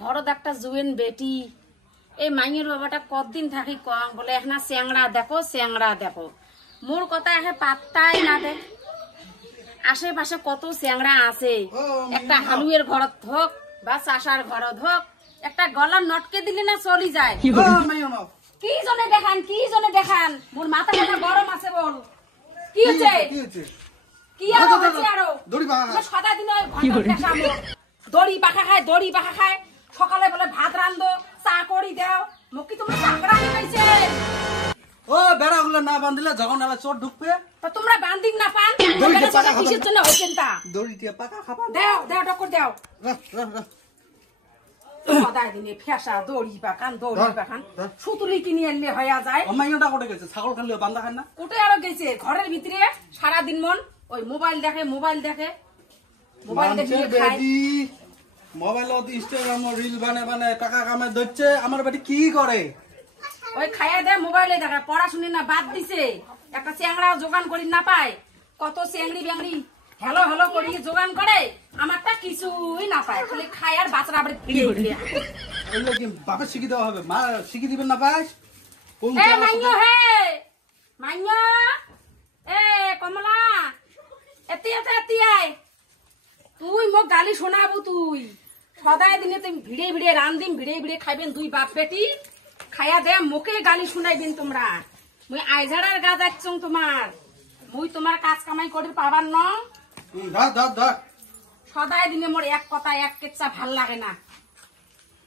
ঘরত একটা জুয়েন বেটি এই মাইয়ের বাবাটা কতদিন থাকি কম বলে এখন চ্যাংড়া দেখো মোর কথা একে পাত্তাই না দে। আশেপাশে কত চ্যাংড়া আছে, একটা হালুয়ের ঘরত হোক বা চাষার ঘরত হোক একটা গলার নটকে দিলে না চলি যায়। কি জনে দেখান মোর মাথা মাথা গরম আছে বল। কি হচ্ছে কি আরো হচ্ছে আরো সদা দিন দড়ি পাখা খায় সকালে বলে ভাত রান্ধো চা করি দাও মুখি তোমরা চাকরা নিয়েছে। ও বেড়া গুলো না বাঁধলে যখন এলা চোর ঢুকবে তা তোমরা বান্ধিক না পান কিসের জন্য হচ্ছেন তা দড়ি দিয়ে পাকা খাবা দাও টক্কর দাও সদাই দিনে ফেসা দড়ি পাকান সুতুলি কিনে আনলে হয়ে যায়। অমাইটা কোটে গেছে ছাগল খালি বান্ধা খায় না কোটে আরো গেছে ঘরের ভিতরে সারাদিন মন ওই মোবাইল দেখে মোবাইল দেখে মোবাইলত ইনস্টাগ্রাম রিল বানে টাকা কামাই ধরছে। আমার বেটি কি করে ওই খাইয়া দেয় মোবাইলে দেখে পড়াশুনি না বাদ দিছে। একটা চ্যাংড়া জোগান করি না পায়, কত চ্যাংড়ি ব্যাংড়ি হেলো করি জোগান করে, আমারটা কিছুই না পায় খালি খায় আর বাচ্চারা আবার বাপে শিখি দেওয়া হবে, মা শিখি দিবেন না পায়। কমলা এতি তুই মোক গালি শোনাবো, তুই সদাই দিনে তুমি ভিড়ে রান্দিম ভিড়ে খাইবেন দুই বাপ বেটি খাইয়া দে মোকে গালি শুনাইবেন তোমরা। মুই আইজাড়ার গা যাচ্ছং তোমার কাজ কামাই করে পাবার ন। সদাই দিনে মোর এক কথা এক কেচ্ছা ভাল লাগে না,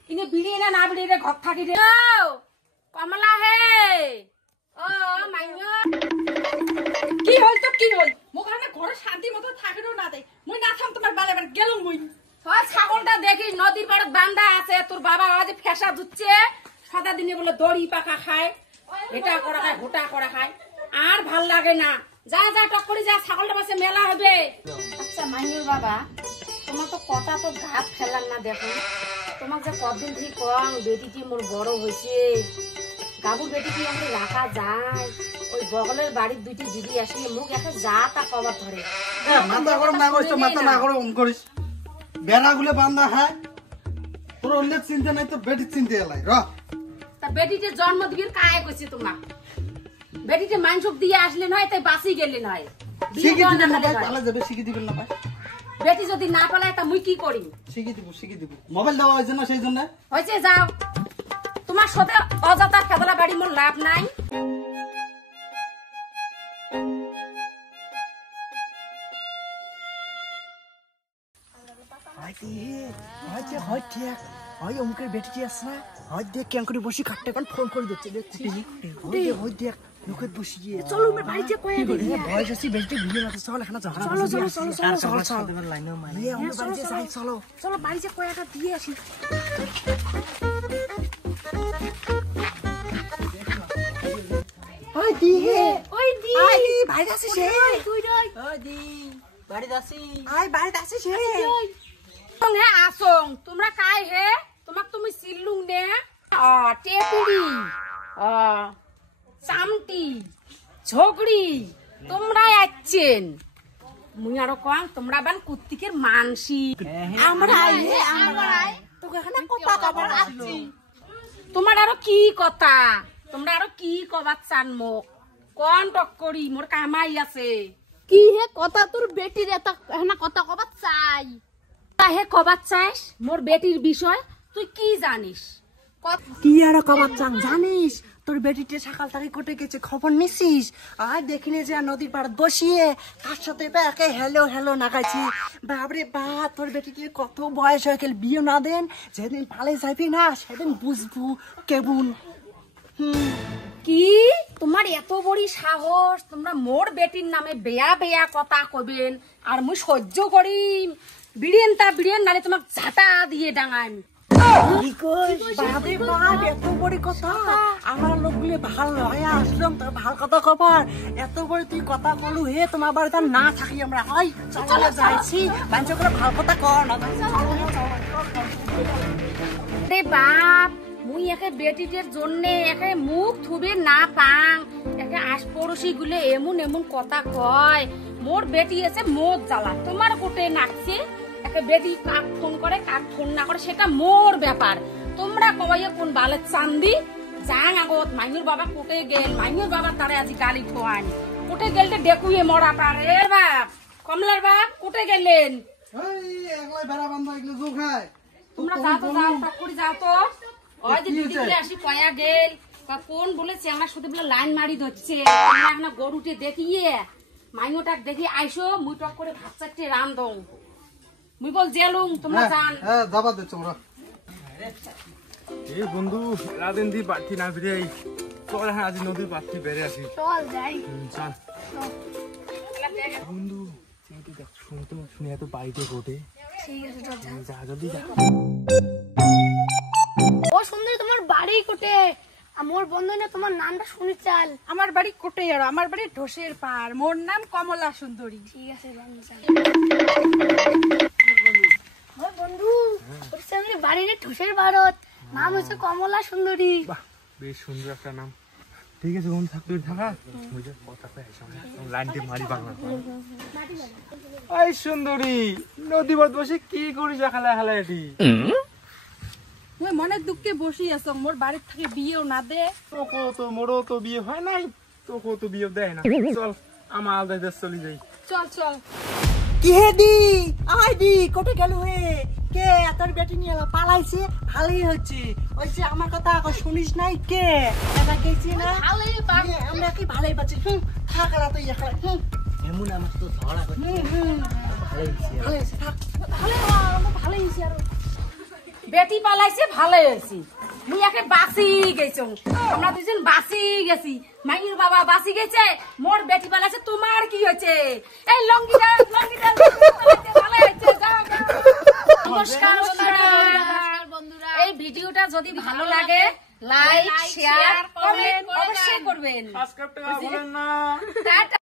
কিন্তু বিড়িয়ে না বিড়িয়ে ঘর থাকি রে। কমলা হে ও কি হল মোক ঘরে শান্তি মতো থাকিও না দেয় মুই না থাম তোমার বেলা বেলা গেল মুই ছাগলটা দেখি নদীর পাড়ত বান্ধা আছে, তোর বাবা আজ ফেসা ধুচ্ছে সদা দিনে বলে দড়ি পাকা খায়, এটা করা খায় গোটা করা খায়, আর ভাল লাগে না। যা টক করে যা ছাগলটা পাশে মেলা হবে। আচ্ছা মাইনুর বাবা তোমার তো কথা তো ঘাত ফেলার না, দেখো তোমার যে কদিন থেকে কম বেটিটি মোর বড় হয়েছে, গাবুর বেটিটি আমাকে রাখা যায়। ওই বগলের বাড়ির দুইটি দিদি আসলে মুখ একে যা তা কবার ধরে মাথা গরম না করিস, মাথা না গরম করিস। বেড়া গুলো বান্ধা খায়, তোর অন্যের চিন্তা নাই তো বেটির চিন্তা এলাই র। তা বেটিতে জন্ম দিবির কায় কইছে তোমার, বেটিতে মাংসক দিয়ে আসলে নয় তাই বাসি গেলে নয়। শিখি দিবেন না পায় বেটি যদি না পালায় তা মুই কি করি? শিখি দিব মোবাইল দেওয়া হয়েছে না সেই জন্য হয়েছে। যাও তোমার সাথে অযথা খেদলা বাড়ি মোর লাভ নাই। অমুকের বেটি আছে না, হয় দেখ কেন করে বসি খাটতে ফোন করে দিচ্ছে দেখছি দেখ লোকের বসি গিয়ে চলো বাড়িতে বয়স আছি বেটি ঘুরে আছে। চল এখানে চলো বাড়িতে কয়েকটা দিয়ে আসি। তোমরা কাই হে তোমাক তুমি সিল্লুং নে টেপুরি চামটি ঝগড়ি তোমরা আছেন। মুই আরো কম তোমরা বান কুত্তিকের মানসি তোমার আরো কি কথা, তোমরা আরো কি কবার চান মোক কন টক করি মোর কামাই আছে। কি হে কথা তোর বেটির এটা কথা কবার চাই হে কবার চাইস মোর বেটির বিষয় তুই কি জানিস? কি আর কবার চান জানিস? তোর বেটিতে সকাল থেকে কোটে গেছে খবর নিছিস? আর দেখিনি যে নদীর পাড় বসিয়ে তার সাথে একে হেলো নাগাইছি। বাবরে বা তোর বেটিতে কত বয়স হয়ে গেল, বিয়ে না দেন যেদিন পালে যাবি না সেদিন বুঝবু কেবুল। কি তোমার এত বড় সাহস, তোমরা মোর বেটির নামে বেয়া কথা কবেন আর মুই সহ্য করিম? বিড়িয়েন নালে তোমাক ঝাঁটা দিয়ে ডাঙাইম। এত বড় কথা আমার লোকগুলি ভাল হয়ে আসলাম তোর ভাল কথা কবার, এত বড় তুই কথা কলু হে তোমার বাড়িতে না থাকি আমরা হয় চলে যাইছি বাঞ্চ করে ভাল কথা কর না। বাপ মুই একে বেটিদের জন্য একে মুখ থুবে না পাং, একে আশপড়শি গুলো এমন কথা কয় মোর বেটি আছে মোট জ্বালা তোমার গোটে নাচছে একে বেটি কাক ফোন করে কাক ফোন না করে সেটা মোর ব্যাপার। তোমরা কবাইয়ে কোন বালের চান্দি যাং আগত মাইনুর বাবা কোটে গেল, মাইনুর বাবা তারে আজি গালি খোয়ান, কোটে গেলতে ডেকুয়ে মরা পারে বাপ। কমলার বাপ কোটে গেলেন? এই একলাই বেড়া বান্ধা এগুলো জোর খায়। তোমরা যাও তো, যাও টক করে যাও তো। ওই যে দিদি বলে আসি কয়া গেল কোন বলে চেংড়া শুধু বলে লাইন মারি ধরছে, আমরা গরুটে দেখিয়ে মাইনুটাক দেখি আইসো, মুই টক করে ভাত চারটে রান দং, মুই বল জেলুম তোমরা জান। হ্যাঁ দাবা দিচ্ছ ওরা। এই বন্ধু রাতেন দি পাঠি না ফিরে চল হ্যাঁ আজ নদীর পাঠি বেড়ে আসি। চল যাই। চল বন্ধু তুই দেখ শুনতে শুনে এত বাড়িতে ঘটে। ঠিক আছে চল যা। যা জলদি যা। ও সুন্দরী তোমার বাড়ি কোটে? আমার বন্ধু না তোমার নামটা শুনি চাল। আমার বাড়ি কোটেয়ার, আমার বাড়ি ঢোসের পাড়, মোর নাম কমলা সুন্দরী। ঠিক আছে বন্ধু চাল। আমার বন্ধু ওর সঙ্গে বাড়ি রে ঠোসের ভারত, নাম হচ্ছে কমলা সুন্দরী। বাহ বেশ সুন্দর একটা নাম। ঠিক আছে বন্ধু থাক তুই থাকা বুঝে কথা পাই সামনে লাইনটি মারি বাংলা। এই সুন্দরী নদী বাদ বসে কি করিস খালা খালা এটি? মুই মনের দুঃখে বসি আছো, মোর বাড়ির থেকে বিয়েও না দে। তোকেও তো মোরও তো বিয়ে হয় নাই, তোকেও তো বিয়ে দেয় না। চল আমার আলাদা দেশ চলে যাই। চল চল। কি হে দি আই দি কোটে গেল হে? কে তোর বেটি নিয়ে পালাইছে? ভালোই হচ্ছে। ওই যে আমার কথা এখন শুনিস নাই? কে এটা গেছি না ভালোই পার। আমরা কি ভালোই পাচ্ছি। থাকা তো ইয়া এমন আমার তো ঝগড়া করছে। ভালোই হয়েছে থাক। ভালোই হইছে আর বেটি পালাইছে ভালো হয়েছি, মুই একে বাঁচি গেছো, আমরা দুজন বাঁচি গেছি, মাইনুর বাবা বাঁচি গেছে, মোর বেটি পালাইছে, তোমার কি হয়েছে? এই লঙ্গিটা লঙ্গিটা ভালো হয়েছে। যাও যাও। নমস্কার বন্ধুরা, এই ভিডিওটা যদি ভালো লাগে লাইক শেয়ার কমেন্ট অবশ্যই করবেন। সাবস্ক্রাইব বলেন না। টাটা।